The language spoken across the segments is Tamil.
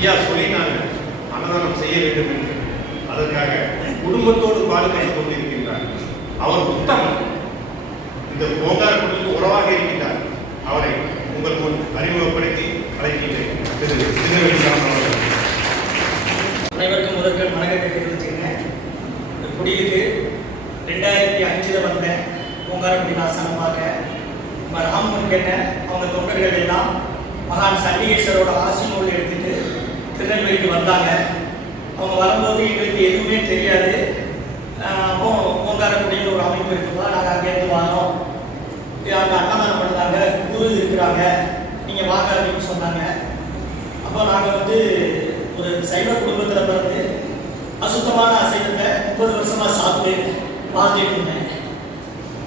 ஐயா சொல்லினாங்க அன்னதானம் செய்ய வேண்டும் என்று. அதற்காக குடும்பத்தோடு பாடுபட்டுக் கொண்டிருக்கின்றார். அவர் உத்தமன், இந்த ஓங்கார குடும்பத்துக்கு உறவாக இருக்கின்றார். அவரை உங்கள் முன் அறிமுகப்படுத்தி அழைக்கின்றேன். அனைவருக்கும் முதற்கள் வணக்கத்தை தெரிவிச்சுக்கிறேன். குடியிருக்கு 2005 வந்தேன். ஓங்காரக்குடி ஆசனம் பார்க்க நம்ம ராமன் கேட்ட அவங்க தொண்டர்கள் எல்லாம் மகான் சண்டிகேஸ்வரோட ஆசி நூல் எடுத்துட்டு திருநெல்வேலிக்கு வந்தாங்க. அவங்க வரும்போது எங்களுக்கு எதுவுமே தெரியாது. அப்போ ஓங்காரக்குடியில் ஒரு அமைப்பு இருக்குப்பா, நாங்கள் அங்கேருந்து வரோம், அங்கே அன்னதானம் பண்ணுறாங்க, குரு இருக்கிறாங்க, நீங்கள் வாங்க அப்படின்னு சொன்னாங்க. அப்போ நாங்கள் ஒரு சைவ குடும்பத்தில் பிறந்து அசுத்தமான அசைவத்தை 30 வருஷமாக சாப்பிட்டு வாழ்ந்துட்டு இருந்தேன்.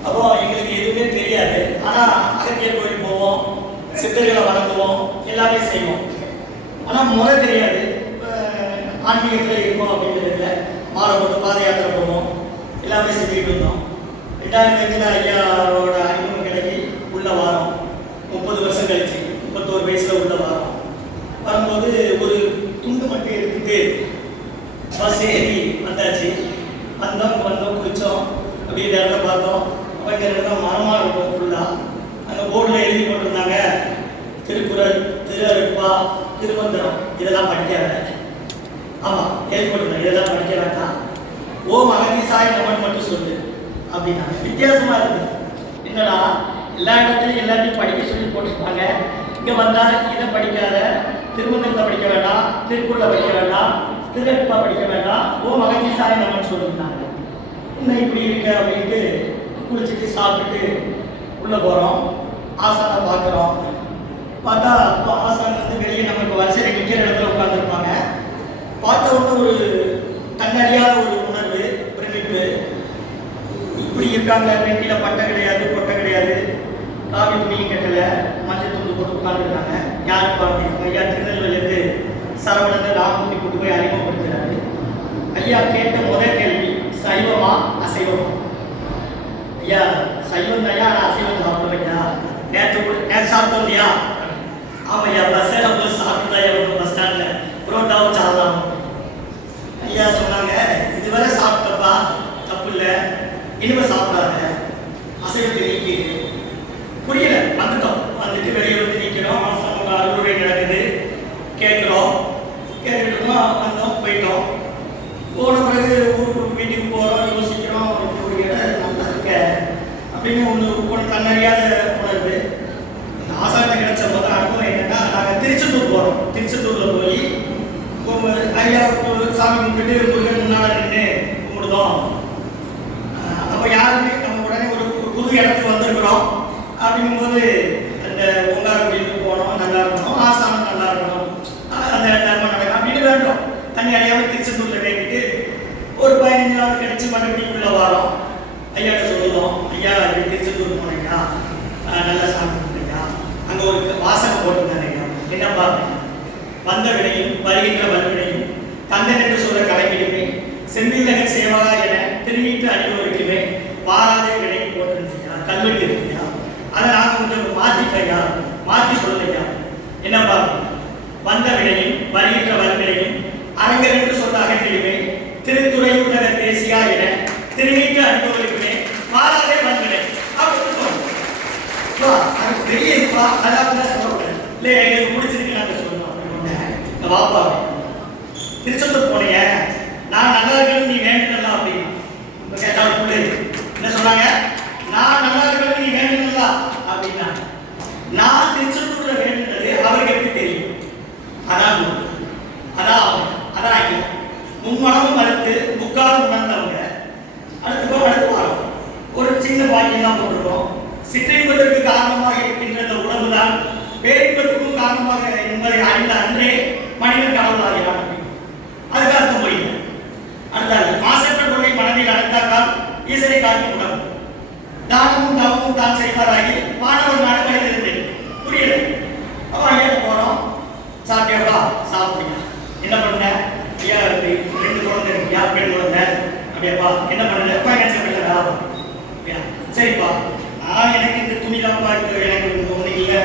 அப்போ எங்களுக்கு எதுவுமே தெரியாது. ஆனால் அகத்தியர் கோயில் போவோம், சித்தர்களை வணங்குவோம், எல்லாமே செய்வோம். ஆனால் முறை தெரியாது. ஆன்மீகத்தில் இருக்கோம் அப்படிங்கிறதுல மாறப்போட்டு பாத யாத்திரை போவோம், எல்லாமே செஞ்சுக்கிட்டு இருந்தோம். 2005 ஐயாவோட அறிமுகம் கிடைக்கி உள்ள வாரம் 30 வருஷம் கழிச்சு 31 வயசுல உள்ள வாரம் வரும்போது ஒரு துண்டு மட்டும் எடுத்துட்டு பஸ் ஏறி வந்தாச்சு. வந்தோம் குளித்தோம், அப்படியே இந்த இடத்த பார்த்தோம். அப்போ இந்த இடத்துல மரமாக இருக்கும் ஃபுல்லாக. அந்த போர்டில் எழுதி போட்டிருந்தாங்க திருக்குறள், திருஅருட்பா, திருமந்திரம், இதெல்லாம் படிக்காத. ஆமாம், எழுதி போட்டிருந்தாங்க இதெல்லாம் படிக்க வேண்டாம், ஓம் அகதீசாய நமன் மட்டும் சொல்லு அப்படின்னா. வித்தியாசமாக இருக்குது. என்னடா எல்லா இடத்துலையும் எல்லாத்தையும் படிக்க சொல்லி போட்டிருப்பாங்க, இங்கே வந்தால் இதை படிக்காத, திருமந்திரத்தை படிக்க வேண்டாம், திருக்குறளை படிக்க வேண்டாம், திருஅருட்பா படிக்க வேண்டாம், ஓம் அகதீசாய நமன் சொல்லியிருந்தாங்க. இன்னும் இப்படி இருக்க அப்படின்ட்டு குளிச்சுட்டு சாப்பிட்டுட்டு உள்ளே போகிறோம். ஆசானை பார்க்குறோம். பார்த்தா அப்போ ஆசான் வெளியே நமக்கு வரிசையில் நிற்கிற இடத்துல உட்காந்துருப்பாங்க. பார்த்த உடனே ஒரு தன்னறியாத ஒரு உணர்வு, பிரமிப்பு. இப்படி இருக்காங்க, நெற்றியில் பட்டை கிடையாது, கொட்டை கிடையாது, காவி துணியும் கட்டலை, மஞ்சள் துண்டு போட்டு உட்காந்துருக்காங்க. யாரும் பார்த்துருக்காங்க. ஐயா திருநெல்வேலியிலேருந்து சரவணன் ராமூர்த்தி கூட்டு போய் அறிமுகப்படுத்துகிறாரு. ஐயா கேட்ட முதல் கேள்வி, சைவமா அசைவமா? ஐயா சைவம் தான், ஆனால் அசைவம் சாப்பிடுவையா? நேற்று சாப்பிட்டு வந்தியா? ஆமாம் ஐயா, பஸ்ஸில் போய் சாப்பிட்டு தான் பஸ் ஸ்டாண்டில் புரோட்டாவும் சாப்பிடலாம். ஐயா சொன்னாங்க, இதுவரை சாப்பிட்டப்பா, தப்பு இல்லை, இனிமேல் சாப்பிடாத, அசைவத்தை நீக்கி. புரியல. வந்துட்டு வெளியே நிற்கிறோம். அறுவடை நடக்குது, கேட்குறோம். கேட்டுக்கிட்டோம், வந்தோம், போயிட்டோம். போன பிறகு ஊருக்கு வீட்டுக்கு போகிறோம், யோசிக்கிறோம், ஒரு இடம் நல்லா இருக்க அப்படின்னு ஒன்று தன்னறியாத உணர்வு. இந்த ஆசாரத்தை கிடைச்ச முதல் அனுபவம் என்னென்னா, நாங்கள் திருச்செந்தூர் போகிறோம். திருச்செந்தூரில் போய் ஐயாவுக்கு சாமி கும்பிட்டு முருகன் முன்னால் நின்று கும்பிடுதோம். அப்போ யாருமே நம்ம உடனே ஒரு புது இடத்துக்கு வந்திருக்கிறோம். அப்படிங்கும்போது அந்த ஓங்காரக்குடிக்கு போனோம், நல்லா இருக்கணும், ஆசானம் நல்லா இருக்கணும், அந்த தர்மம் நடக்கும் அப்படின்னு வேண்டும். தண்ணி அறியாமல் திருச்செந்தூரில் வேண்டிட்டு ஒரு 15 நாள் கழிச்சு மறுபடியும் உள்ள வரோம். ஐயாட்ட சொல்லுவோம், ஐயா இப்படி திருச்செந்தூர் போனீங்க, நல்லா சாமி கும்பிட்டீங்க, அங்கே ஒரு வாசகம் போட்டிருந்தாங்க. ஐயா என்னப்பா? வந்த வினையும் வருகின்ற வல்வினையும் தந்தன் என்று சொல்ல கடைபிடிப்பே, செந்தில்நகை சேவகா என திருநீட்டு அணிவருக்குமே வாராதே வினை போட்டிருந்தீங்க, கல்வெட்டு இருக்கியா, அதை நாங்கள் கொஞ்சம் மாற்றிப்பையா, மாற்றி சொல்லுங்கய்யா. என்னப்பா? வந்த வினையும் வருகின்ற வல்வினையும் அரங்கர் என்று சொல்ல அகற்றிடுமே, திருத்துறையுள்ளவர் தேசியா என திருநீட்டு அணிவருக்குமே வாராதே வல்வினை அப்படின்னு சொல்லுவோம். பெரிய இருப்பா, அதான் சொல்லக்கூடாது. இல்லை, எங்களுக்கு பிடிச்சிருக்கு நாங்கள் சொல்லுவோம். வாப்பா திருச்செந்தூர் போனீங்க, நான் நல்லா இருக்கணும் நீ வேண்டுனலாம் அப்படின்னு கேட்டாலும் பிள்ளை என்ன சொன்னாங்க? நான் நல்லா இருக்கணும் நீ வேண்டுனலா அப்படின்னா, நான் திருச்செந்தூர்ல வேண்டுனது அவருக்கு எப்படி தெரியும்? அதான் அதான் மும்மனமும் மறுத்து முக்காலும் உணர்ந்தவங்க. அடுத்து வாரம் ஒரு சின்ன பாக்கியம் தான் போட்டிருக்கோம். சிற்றின்பதற்கு காரணமாக இருக்கின்ற இந்த உணவு தான் பேரின்பத்துக்கும் காரணமாக என்பதை அறிந்த அன்றே மனிதன் கடவுளாகிறான். அதுக்கு அர்த்தம் புரியல. அடுத்தாது மாசற்ற பொருளை மனதில் அடைந்தாக்கால் ஈசனை காட்டும் உணவு, தானமும் தவமும் தான் செய்வாராகி மாணவர் நாடு மனிதன் புரியல. அப்போ ஐயா போறோம், சாப்பிட்டியாப்பா? சாப்பிடுங்க. என்ன பண்ண? ஐயா 2 குழந்தை இருக்கியா, பெண் குழந்தை. அப்படியாப்பா? என்ன பண்ணுங்க? பையன் இல்லைடா. சரிப்பா, நான் எனக்கு இந்த துணி தான்ப்பா இருக்கு, எனக்கு ஒன்றும் இல்லை,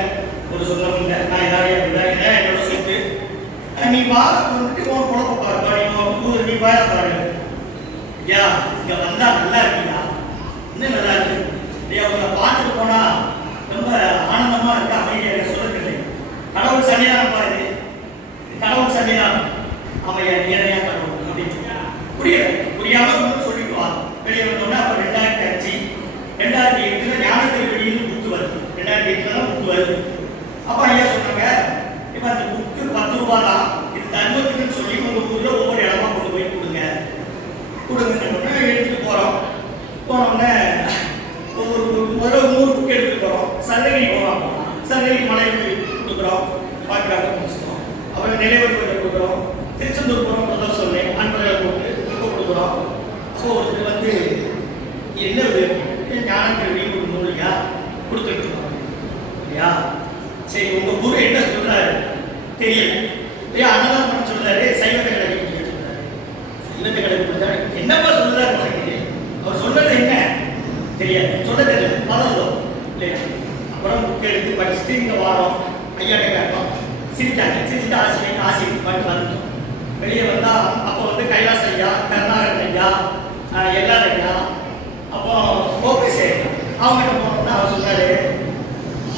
ஒரு சொந்தம் இல்லை, நான் எல்லாரையும் என்னோட சொத்து நீ வா வந்துட்டு உன் குழப்ப பாரு, நீ வாய பாரு. ஐயா இங்க வந்தா நல்லா இருக்கியா? இன்னும் நல்லா இருக்கு. ஐயா உங்களை பார்த்துட்டு போனா ரொம்ப ஆனந்தமா இருக்கு, அமைதியாக சொல்லுறது. கடவுள் சன்னிதானம் பாரு, கடவுள் சன்னிதானம். அவையா நீரையா கடவுள் அப்படின்னு புரியாம சொல்லிட்டு வா. வெளியே வந்தோம்னா அப்ப 2005 2008 ஞானத்தில் வெளியின்னு புக்கு வருது. 2008 தான் புக்கு வருது. அப்ப ஐயா சொன்னாங்க, இப்ப அந்த புக்கு 10 ரூபா தான், இது தர்மத்துக்குன்னு சொல்லி உங்க ஊர்ல ஒவ்வொரு இடமா கொண்டு போய் கொடுங்க எடுத்துட்டு போறோம். போனோடனே ஒரு 100 புக்கு எடுத்துட்டு போறோம். சரகரி போறோம், சரகரி மலையில் போய் கொடுக்குறோம், பார்க்குறாங்க முடிச்சிட்டோம். அப்புறம் நிலைவர் கோயிலை கொடுக்குறோம், திருச்செந்தூர் போகிறோம், முதல் சொன்னேன் அன்பர்களை போட்டு புக்கு கொடுக்குறோம். ஸோ ஒருத்தர் வந்து என்ன ஞானக்கல்வி ஒரு நூலியா கொடுத்துருக்கோம் இல்லையா? சரி உங்க குரு என்ன சொல்றாரு தெரியல. ஐயா அன்னதானம் பண்ண சொல்றாரு, சைவத்தை கடைபிடிக்க சொல்றாரு. சைவத்தை கடைபிடிச்சாரு என்னப்பா சொல்றாரு உனக்கு? அவர் சொல்றது என்ன தெரியாது, சொல்ல தெரியல, பதவியோ இல்லையா? அப்புறம் புக் எடுத்து படிச்சுட்டு இங்க வாரோம். ஐயாட்ட கேட்டோம், சிரித்தாங்க. சிரிச்சுட்டு ஆசிரியர் பாட்டு வந்துட்டோம். வெளியே வந்தா அப்போ வந்து கைலாஸ் ஐயா, கருணாகரன் ஐயா, எல்லாரும் ஐயா, அப்போ கோபேஷ் அவங்ககிட்ட போனோம்னா அவர் சொன்னாரு,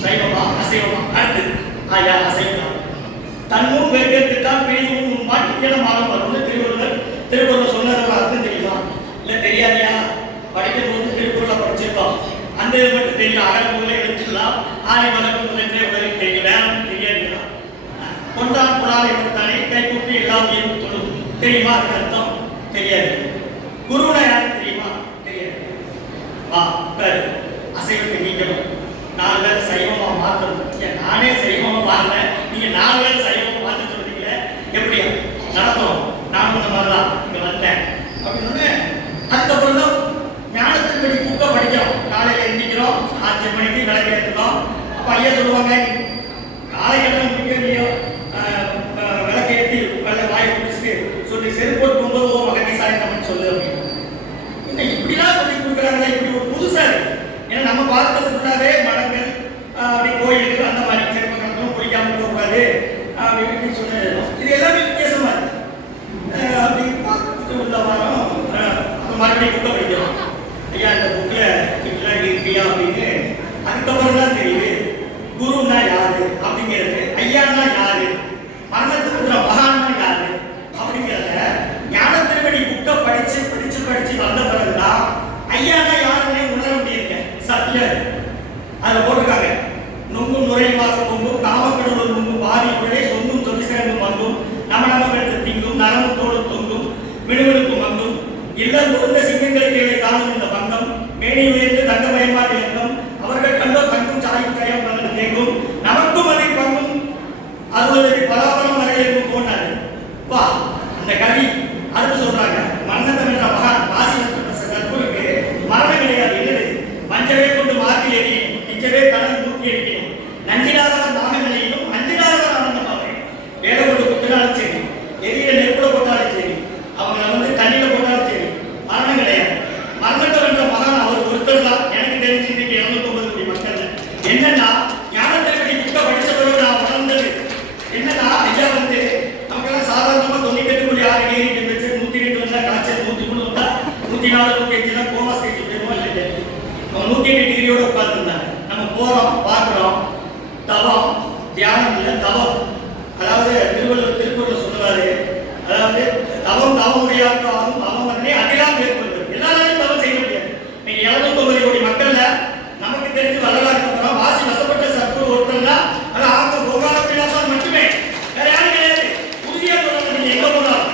சைவமா அசைவமா? அடுத்து ஐயா அசைவம். தன்னும் வெறுக்கத்தான் பெரியவும் மாற்றிக்கமாக வரும்னு திருக்குறள் சொன்னது அர்த்தம் தெரியுமா? இல்லை தெரியாதியா? படிக்கும் போது திருக்குறளை படிச்சிருக்கோம், அந்த இது மட்டும் தெரியும். அகல் எடுத்துக்கலாம், ஆணை மகன் முதலே உடலில் தெரியும், வேற ஒன்றும் தெரியாதுங்களா? கொண்டான் குழாலை கொடுத்தானே கைக்குட்டி எல்லாம் தொழும் தெரியுமா? அதுக்கு அர்த்தம் தெரியாது. குருனா யாருக்கு தெரியுமா? தெரியாது. வா பேர் அசைவத்தை நீக்கணும், 4 பேர் சைவமா மாற்றணும். நானே சைவமா மாறினேன், நீங்க 4 பேர் சைவமா மாற்ற சொல்றீங்களே, எப்படியா நடக்கும்? நானும் இந்த மாதிரிதான் இங்க வந்தேன் அப்படின்னு. அதுக்கப்புறம் தான் ஞானத்தின் படி புக்கை படிக்கிறோம். காலையில எந்திக்கிறோம், 5 மணிக்கு விளக்கு ஏற்றுறோம். அப்ப ஐயா சொல்லுவாங்க, காலை கடவுள் பிடிக்கலையோ விளக்கு ஏற்றி வாயை பிடிச்சிட்டு சொல்லி செருப்போட்டு போகும்போது மகனை சாயந்தரம் சொல்லு அப்படின்னு. என்ன இப்படிலாம் சொல்லி கொடுக்குறாங்களே, இப்படி ஒரு புதுசா இருக்கு. ஏன்னா நம்ம பார்த்தது ஃபுல்லாவே மடங்கள், அப்படி கோயிலுக்கு அந்த மாதிரி செருப்பு கட்டணும், குளிக்காம போகக்கூடாது அப்படின்னு சொன்னது. இது எல்லாமே வித்தியாசமா இருக்கு. அப்படி பார்த்துட்டு உள்ள வாரம் மறுபடியும் புக்கை படிக்கிறோம். ஐயா இந்த புக்ல இப்படிலாம் இருக்கியா அப்படின்னு. அதுக்கப்புறம் தான் தெரியுது குருன்னா யாரு அப்படிங்கிறது, ஐயான்னா யாரு, மரணத்துக்கு மகான்னா யாரு அப்படிங்கிறத ஞானத்தின்படி புக்கை படிச்சு படிச்சு படிச்சு வந்த பிறகுதான் ஐயானா யாருன்னே உணர முடியுங்க. சத்தியம் அதில் போட்டிருக்காங்க, நுங்கும் நுரையுமாக பொங்கும் காமக்கடவுள் நுங்கும் பாதிக்குள்ளே சொங்கும் சொல்லி சேர்ந்தும் வங்கும் நம என்று திங்கும் நரம்பு தோடு தொங்கும் மினுமினுக்கும் வங்கும் இல்லம் பொருந்த சிங்கங்களுக்கு இவை காணும் இந்த வங்கம் மேனி உயர்ந்து தங்கமயமாக இயங்கும் அவர்கள் கண்டோ தங்கும் சாயும் கயம் வந்து தேங்கும் நமக்கும் அதை பங்கும் 60 அடி பலாபலம் வரை இருக்கும் போனாரு. வா அந்த கவி அடுத்து சொல்றாங்க, மன்னதம் என்ற மகான் வாசி கற்புக்கு மரணம் கிடையாது. என்னது? மஞ்சவே கொண்டு மாற்றி எறியணும், நிச்சயவே கடல் தூக்கி அடிக்கணும், நஞ்சிடாதவர் நாகம் நிலையிலும் அஞ்சிடாதவர் ஆனந்தமாக. வேலை கொண்டு குத்தினாலும் சரி, எரியில நெருப்புல போட்டாலும் சரி, அவங்க வந்து தண்ணியில போட்டாலும் சரி, மரணம் கிடையாது. மரணத்தை வென்ற மகான் அவர் ஒருத்தர் தான். எனக்கு தெரிஞ்சு இன்னைக்கு 250 கோடி மக்கள் என்னன்னா ஞானத்தை பற்றி புக்க படிச்ச பிறகு நான் உணர்ந்தது என்னன்னா, ஐயா வந்து நமக்கெல்லாம் சாதாரணமா 98.6 டிகிரி டெம்பரேச்சர், 102 வந்தா காய்ச்சல், 103 வந்தா 104 105 தான் கோமா ஸ்டேஜ் போயிருவோம். இல்லை அவங்க 108 டிகிரியோட உட்கார்ந்துருந்தாங்க. நம்ம போறோம் பார்க்கிறோம், தவம் தியானம் இல்லை தவம். அதாவது திருக்குறள் சொல்லுவாரு, அதாவது தவம் உடையாக்கும் தவம் வந்து அதெல்லாம் மேற்கொள்வது. எல்லாராலையும் தவம் செய்ய முடியாது. நீங்க 250 கோடி மக்கள்ல நமக்கு தெரிஞ்சு வரலாறு அப்புறம் வாசி வசப்பட்ட சத்குரு ஒருத்தர்னா அது ஆத்ம கோகால பிலாசம் மட்டுமே, வேற யாரும் கிடையாது. உறுதியா சொல்லுங்க, நீங்க எங்க போனாலும்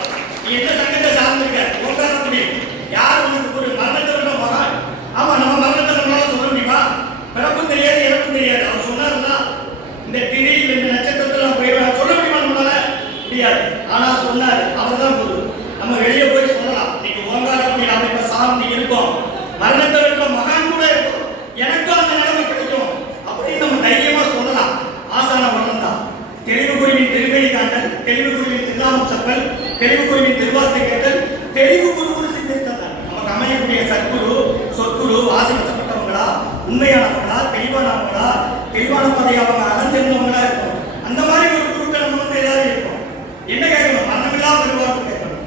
நீ எந்த சங்கத்தை சார்ந்திருக்க கோகால முடியும். யார் உங்களுக்கு ஒரு மரணத்தை விட மகான்? ஆமா, நம்ம மரணத்தை நம்மளால சொல்ல முடியுமா? பிறப்பும் தெரியாது இறப்பும் தெரியாது. அவர் சொன்னார்னா இந்த திரியில் இந்த நட்சத்திரத்துல போய் சொல்ல முடியுமா? நம்மளால முடியாது. ஆனா சொன்னாரு, அவர் தான் குரு. நம்ம வெளியே போய் சொல்லலாம், நீங்க ஓங்கார அப்படின்னு அமைப்பை சார்ந்து இருக்கோம், மரணத்தை விட மகான் கூட இருக்கும், எனக்கும் அந்த நிலைமை கிடைக்கும் அப்படின்னு நம்ம தைரியமா சொல்லலாம். ஆசான வளர்ந்தா தெளிவு குருவின் திருமணி காட்டல், தெளிவு குருவின் திருநாமம் சப்பல், தெளிவு குருவின் திருவார்த்தை கேட்டல், தெளிவு குரு சிந்தித்தல். நமக்கு அமையக்கூடிய சத்குரு சொற்குரு வாசிக்கப்பட்டவங்களா, உண்மையானவங்களா, தெளிவானவங்களா, தெளிவான பாதையை அவங்க அகந்திருந்தவங்களா இருக்கும். அந்த மாதிரி ஒரு குருக்கள் நம்ம வந்து எல்லாரும் இருக்கும். என்ன மனமெல்லாம் பெருவாழ்வு கேட்கணும்.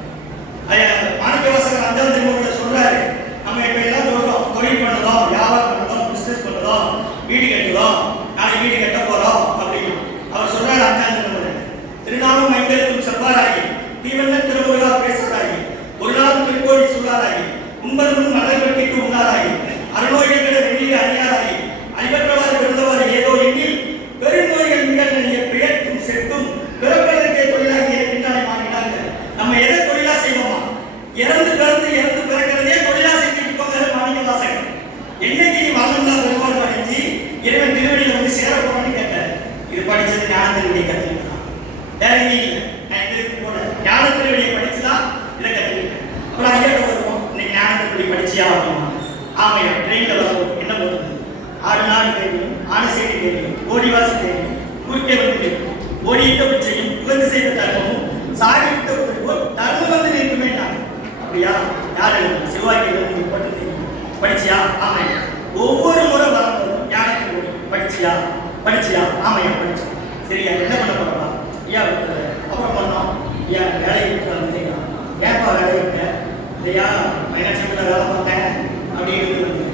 மாணிக்கவாசகர் 5ஆம் திருமுறையில சொல்றாரு, நம்ம இப்ப எல்லாம் சொல்றோம் தொழில் பண்ணுதோம், வியாபாரம் பண்ணுதோம், பிசினஸ் பண்ணுதோம், வீடு கட்டுதோம், நாளைக்கு வீடு கட்ட போறோம் அப்படின்னு அவர் சொல்றாரு 5ஆம் திருமுறை. திருநாமம் ஐந்தெழுத்தும் செவ்வாறாகி தீவண்ண திருமுருகா பேசுவதாகி ஒரு நாள் திருக்கோழி சூழாராகி உண்பதும் மலர்கட்டிக்கு உண்ணாராகி அறநோய்கள் கிட வெளியே அணியாராகி அழிவற்றவாறு பிறந்தவாறு ஏதோ எண்ணில் பெருநோய்கள் மிக நிறைய பெயர்த்தும் செத்தும் பிறப்பதற்கே தொழிலாகி பின்னாடி மாறினாங்க. நம்ம எதை தொழிலா செய்வோமா? இறந்து பிறக்கிறதே தொழிலா செஞ்சுட்டு போகிற மாணிக்கவாசகர். என்னைக்கு நீ வளர்ந்தா பெருமாள் படிச்சு இறைவன் திருவடியில வந்து சேர போறோம்னு கேட்டார். இது படிச்சது ஞான திருவடியை கற்றுக்கிட்டான். வேற எங்கேயும் இல்லை. நான் எங்களுக்கு போல ஞான திருவடியை படிச்சுதான் இதை கற்றுக்கிட்டேன். அப்புறம் ஐயா வருவோம், இன்னைக்கு ஞான திருவடி படிச்சியா அப்படிமா? ஆமையா ட்ரெயின்ல வருவோம். என்ன பண்ணுது? ஆடு நாடு தெரியும், ஆனசேரி தெரியும், ஓடிவாசி தெரியும், குறுக்கே வந்து தெரியும், ஓடியிட்ட பிச்சையும் உகந்து செய்த தர்மமும் சாகிவிட்ட போல் தர்மம் வந்து நிற்குமே. அப்படியா? யாரு? சிவாக்கியிலிருந்து பட்டு தெரியும். படிச்சியா? ஆமையா. ஒவ்வொரு முறை வரும்போதும் ஞான திருவடி படிச்சியா? ஆமையா படிச்சோம். சரியா? என்ன பண்ண போறப்பா? ஐயா அப்புறம் பண்ணோம். ஐயா வேலையை விட்டு வந்தீங்க. ஏன்பா வேலை விட்ட? இல்லையா மைனாட்சியில் வேலை பார்த்தேன் அப்படின்னு வந்து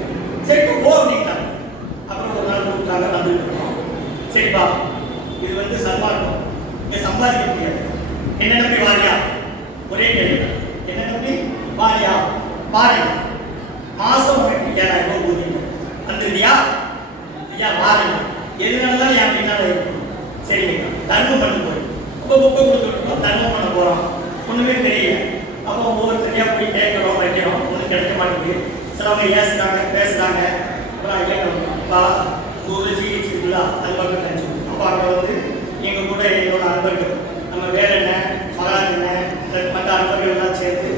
சரி போ அப்படின்ட்டாங்க. அப்புறம் ஒரு நாள் கூப்பிட்டாங்க, வந்துட்டு இருக்கோம். சரிப்பா, இது வந்து சம்பாதிக்கும், இங்கே சம்பாதிக்க முடியாது. என்ன நம்பி வாரியா? ஒரே கேள்வி, என்ன நம்பி வாரியா? பாருங்க, மாசம் உனக்கு 7000 ரூபாய் ஊதியம் வந்துருதியா? ஐயா வாருங்க, எதுனாலும் என் பின்னால் இருக்கணும். சரிங்க, தர்மம் பண்ண போய் அப்போ புக்கை கொடுத்துருக்கோம், தர்மம் பண்ண போகிறோம். ஒன்றுமே தெரியல. அப்போ ஒவ்வொருத்தரையாக போய் கேட்குறோம், வைக்கிறோம், ஒன்றும் கிடைக்க மாட்டேங்குது. சிலவங்க ஏசுறாங்க, பேசுகிறாங்க. அப்புறம் ஐயா அப்பா ஊரில் ஜிஹெச் இருக்குல்ல, அது பக்கம் நினச்சி அப்போ அங்கே வந்து எங்கள் கூட என்னோட அன்பர்கள் நம்ம வேற என்ன மகளாக என்ன மற்ற அன்பர்கள்லாம் சேர்ந்து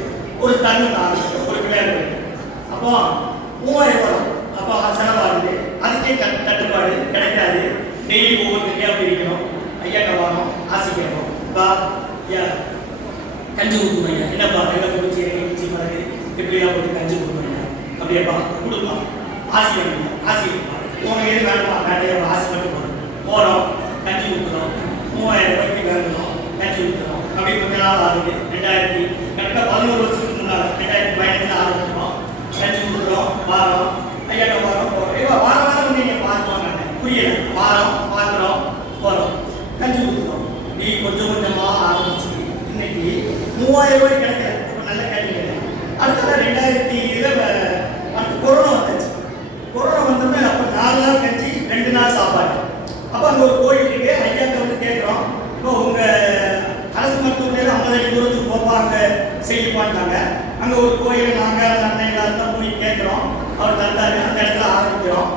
ஒரு தர்மத்தை ஆரம்பிச்சோம், ஒரு விளையாட்டு. அப்போ 3000 வரும். அப்போ செலவாகுது, அதுக்கே தட்டுப்பாடு கிடைக்காது. டெய்லி ஒவ்வொருத்தரையாக அப்படி இருக்கணும். ஐயாட்ட வரோம், ஆசிக்கிறோம். பா ஐயா கஞ்சி ஊற்றுவோம். ஐயா என்னப்பா வெள்ளை குறிச்சி இஞ்சி மிளகு இப்படிலாம் போட்டு கஞ்சி ஊற்றுவோம். ஐயா அப்படியேப்பா கொடுப்பா, ஆசி வேணுங்க, ஆசி உனக்கு எது வேணுமா? வேண்டாம், ஆசி மட்டும் போகிறோம், கஞ்சி ஊற்றுறோம். 3000 ரூபாய்க்கு வேணும், கஞ்சி ஊற்றுறோம். அப்படி கொஞ்ச நாள் ஆகுது. 2000 கரெக்டாக 11 வருஷத்துக்கு முன்னால் 2015 ஆரம்பிச்சிடும். கஞ்சி ஊற்றுறோம், வாரம் ஐயாட்ட வாரம் போகிறோம். வாரம் வந்து நீங்கள் பார்த்துவாங்க, புரியல. வாரம் பார்க்குறோம், போகிறோம், கஞ்சி ஊற்றுறோம். இப்படி கொஞ்சம் கொஞ்சமாக ஆரம்பிச்சு இன்னைக்கு 3000 ரூபாய் கிடைக்கல. இப்போ நல்ல கேள்வி. அடுத்தது 2020 அடுத்து கொரோனா வந்துச்சு. கொரோனா வந்தோடனே அப்போ 4 நாள் கஞ்சி 2 நாள் சாப்பாடு. அப்போ அங்கே ஒரு கோயில் இருக்கு. ஐயாட்ட வந்து கேட்குறோம், இப்போ உங்கள் அரசு மருத்துவமனையில் 50 அடி தூரத்துக்கு போப்பாங்க செய்யப்பான்ட்டாங்க. அங்கே ஒரு கோயில் நாங்கள் அண்ணன் எல்லாரும் தான் போய் கேட்குறோம். அவர் தந்தாரு. அந்த இடத்துல ஆரம்பிக்கிறோம்.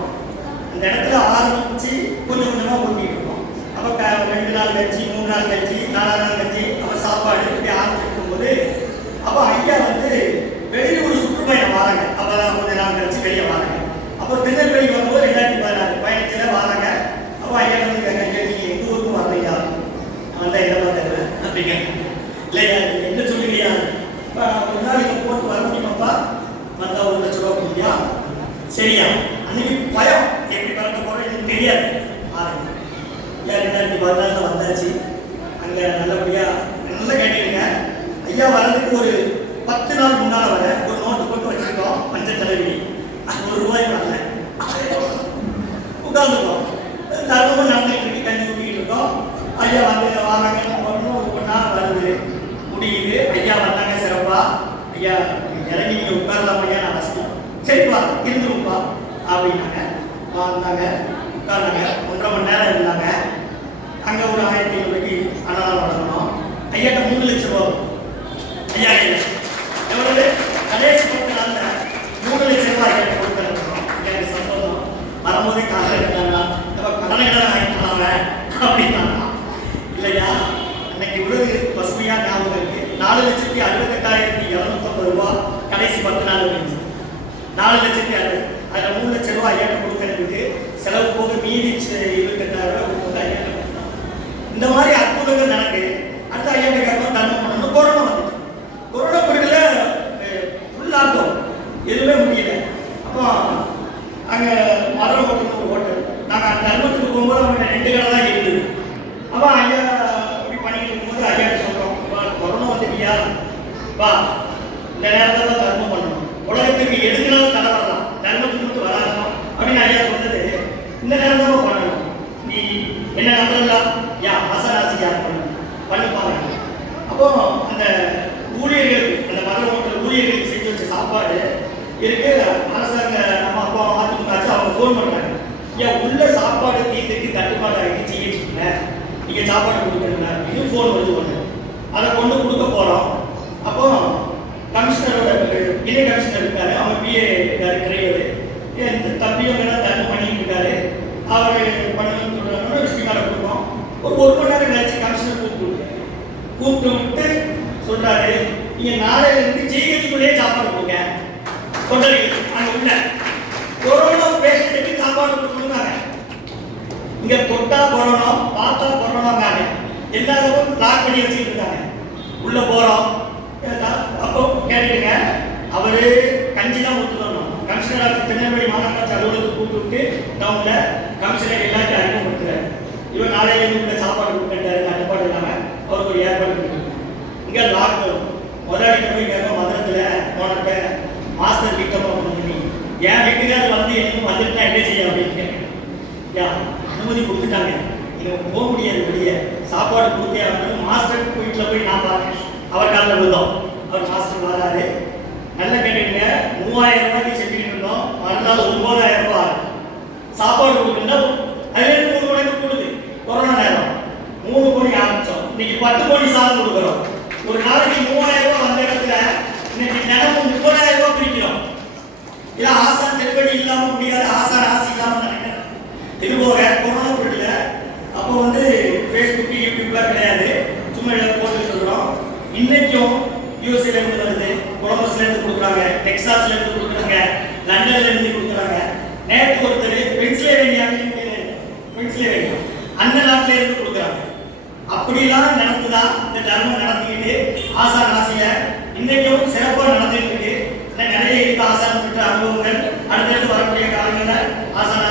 அந்த இடத்துல ஆரம்பித்து கொஞ்சம் கொஞ்சமாக ஊட்டிகிட்டு இருக்கோம். அப்போ 2 நாள் கஞ்சி, 3 நாள் கஞ்சி, 4 நாள் கஞ்சி, அப்புறம் சாப்பாடு இப்படி ஆரம்பிச்சிருக்கும் போது அப்போ ஐயா வந்து வெளியூர் சுற்றுப்பயணம் வராங்க. அப்போ தான் கொஞ்ச நாள் கழிச்சு வெளியே வராங்க. அப்போ திருநெல்வேலி வரும்போது 2016 வராங்க. அப்போ ஐயா வந்து கேட்க, நீங்கள் எங்கள் ஊருக்கும் வரலையா? நான் தான் எதை தெரியல அப்படிங்க. இல்லையா நீங்கள் என்ன சொல்லுங்கய்யா? இப்போ ஒரு நாள் இங்கே போட்டு வர முடியுமாப்பா? வந்தால் 1 லட்ச ரூபா கொடுத்தியா? சரியா? அன்னைக்கு பயம், எப்படி பறக்க போகிறோம் எனக்கு தெரியாது. ஆரம்பி ஐயா 2014 வந்தாச்சு. அங்கே நல்லபடியாக நல்லா கேட்டுடுங்க. ஐயா வரதுக்கு ஒரு 10 நாள் முன்னால் வர ஒரு நோட்டு போட்டு வச்சுருக்கோம், மஞ்சள் தலைவி. அது ₹1 வரல. உட்காந்துருக்கோம், தர்மமும் நடந்துகிட்டு இருக்கு, கஞ்சி ஊட்டிக்கிட்டு இருக்கோம். ஐயா வந்து வராங்க, ஒரு நாள் வருது, முடியுது. ஐயா வந்தாங்க சிறப்பா. ஐயா இறங்கி நீங்கள் உட்காரலாம் ஐயா, நான் வசதியும் சரிப்பா இருந்துருப்பா அப்படின்னாங்க. வந்தாங்க, உட்கார்ந்தாங்க. 1.5 மணி நேரம் இருந்தாங்க. அங்கே ஒரு 1500 ரூபாய்க்கு அன்னதானம் வழங்கணும். ஐயாட்ட 3 லட்சம் ரூபா. ஐயா எவ்வளவு? கடைசி 10 நாளில் 3 லட்சம் ரூபாய் ஐயா கொடுத்துருக்கோம். எனக்கு சந்தோஷம். வரும்போதே காசு எடுத்தாங்களா? இப்போ கடனை வாங்கிக்கலாம அப்படின்னாங்க. இல்லையா அன்னைக்கு உடவு பசுமையாக ஞாபகம் இருக்கு. 4,68,250 ரூபா கடைசி 10 நாள் இருந்துச்சு. 4,60,000. அதில் 3 லட்சம் ரூபாய் ஐயாட்ட கொடுக்கறதுக்கு செலவு போக மீதி 28,000 ரூபாய் கொடுத்து ஐயாட்ட கொடுத்தாங்க. இந்த மாதிரி அற்புதங்கள் நடக்கு. அடுத்த ஐயாட்ட கேட்போம், தர்மம் பண்ணணும். கொரோனா வந்துச்சு. கொரோனா பிறகுல ஃபுல் லாக்டவுன், எதுவுமே முடியல. அப்போ அங்கே மதுரை ஹோட்டல் ஒரு ஹோட்டல். நாங்கள் தர்மத்துக்கு போகும்போது அவங்க 2 கடை தான் இருந்தது. அப்போ ஐயா இப்படி பண்ணிட்டு இருக்கும்போது ஐயாட்ட சொல்கிறோம், கொரோனா வந்து புரியுதா? வா, இந்த நேரத்துல தர்மம் பண்ணணும். உலகத்துக்கு எதுக்குனாலும் தடை வரலாம், தர்மத்துக்கு மட்டும் வராதா அப்படின்னு ஐயா சொன்னது இந்த நேரம் தான் பண்ணணும். நீ என்ன நம்பலாம், ஆசாராசி யார் பண்ணுப்பாங்க. அப்போ அந்த ஊழியர்களுக்கு, அந்த மத ஓட்டல் ஊழியர்களுக்கு செஞ்சு வச்ச சாப்பாடு இருக்கு. அரசாங்க நம்ம அப்பா அதிமுக ஆச்சு, அவங்க ஃபோன் பண்றாங்க, உள்ள சாப்பாடு தீர்த்துக்கு தட்டுப்பாடு ஆகிட்டு செய்யல, நீங்க சாப்பாடு கொடுக்கணுங்க அப்படின்னு ஃபோன் வந்து ஒன்று. அதை கொண்டு கொடுக்க போறோம். அப்போ கமிஷனரோட இணை கமிஷனர் இருக்காரு, அவர் பிஏ டிரைவர், தம்பியும் தர்மம் பண்ணிட்டு இருக்காரு. அவர் பண்ணணும்னு சொல்றாங்க, விஷ்ணுகாரை கொடுப்போம். ஒரு மணி நேரம் கழிச்சு கமிஷனர் கூப்பிட்டு விட்டு சொல்றாரு, நீங்க நாளையில இருந்து ஜிஹெச்சுக்குள்ளேயே சாப்பாடு கொடுங்க. தொண்டர்கள் அங்க உள்ள கொரோனா பேஷண்ட்டுக்கு சாப்பாடு கொடுக்கணுங்காங்க. இங்க தொட்டா கொரோனா, பார்த்தா கொரோனாங்காங்க. எல்லாரும் லாக் பண்ணி வச்சுட்டு இருக்காங்க. உள்ள போறோம். அப்போ கேட்டுடுங்க, அவரு கஞ்சி தான் ஊற்றுக்கணும். கமிஷனர் ஆஃப் திருநெல்வேலி மாநகராட்சி அலுவலகத்தை கூப்பிட்டு டவுன்ல கமிஷனர் எல்லாத்தையும் அறிமுகப்படுத்துறாரு. இவன் நாளையில உள்ள சாப்பாடு கொடுக்கின்றாரு, தட்டுப்பாடு இல்லாம அவருக்கு ஒரு ஏற்பாடு பண்ணிருக்காங்க. இங்க லாக்டவுன். முதலாளிகிட்ட போய் கேட்க, மதுரத்துல போனப்ப மாஸ்டர் வீட்டமா பண்ணி என் வீட்டுக்காரர் வந்து என்ன வந்துட்டா என்ன செய்ய அப்படின்னு கேட்க, அனுமதி கொடுத்துட்டாங்க, நீங்க போக முடியாது வெளியே, சாப்பாடு கொடுத்தே ஆகணும். மாஸ்டர் வீட்டில் போய் நான் பார்த்தேன், அவர் காலில் விழுந்தோம். அவர் மாஸ்டர் வராரு, நல்லா கேட்டுங்க, 3000 ரூபாய்க்கு செஞ்சுக்கிட்டு இருந்தோம், மறுநாள் 9000 ரூபாய் சாப்பாடு கொடுக்கணும். அதுலேருந்து 3 மணிக்கு கொடுது. கொரோனா நேரம் 3 கோடி ஆரம்பிச்சோம், இன்னைக்கு 10 கோடி சாதம் கொடுக்குறோம். ஒரு நாளைக்கு 3000 ரூபாய் வந்த இடத்துல இன்னைக்கு தினமும் 30,000 ரூபாய் பிரிக்கிறோம். இதை ஆசான் திருப்படி இல்லாம முடியாது, ஆசான் ஆசை இல்லாம நினைக்கிறேன். இது போக கொரோனா பீரியட்ல அப்போ வந்து ஃபேஸ்புக் யூடியூப்லாம் கிடையாது, சும்மா போட்டு சொல்றோம். இன்னைக்கும் யூஎஸ்ஏல இருந்து வருது, கொலம்பஸ்ல இருந்து கொடுக்குறாங்க, டெக்சாஸ்ல இருந்து கொடுக்குறாங்க, லண்டன்ல இருந்து கொடுக்குறாங்க. நேற்று ஒருத்தர் பென்சில்வேனியா அந்த நாட்டில இருந்து கொடுக்குறாங்க. அப்படிலாம் நடந்துதான் இந்த தர்மம் நடத்திக்கிட்டு ஆசான் ஆசையில இன்னைக்கும் சிறப்பாக நடந்துட்டு இருக்கு. நிறைய இருக்கு ஆசான் பெற்ற அனுபவங்கள். அடுத்தடுத்து வரக்கூடிய காலங்களில் ஆசான்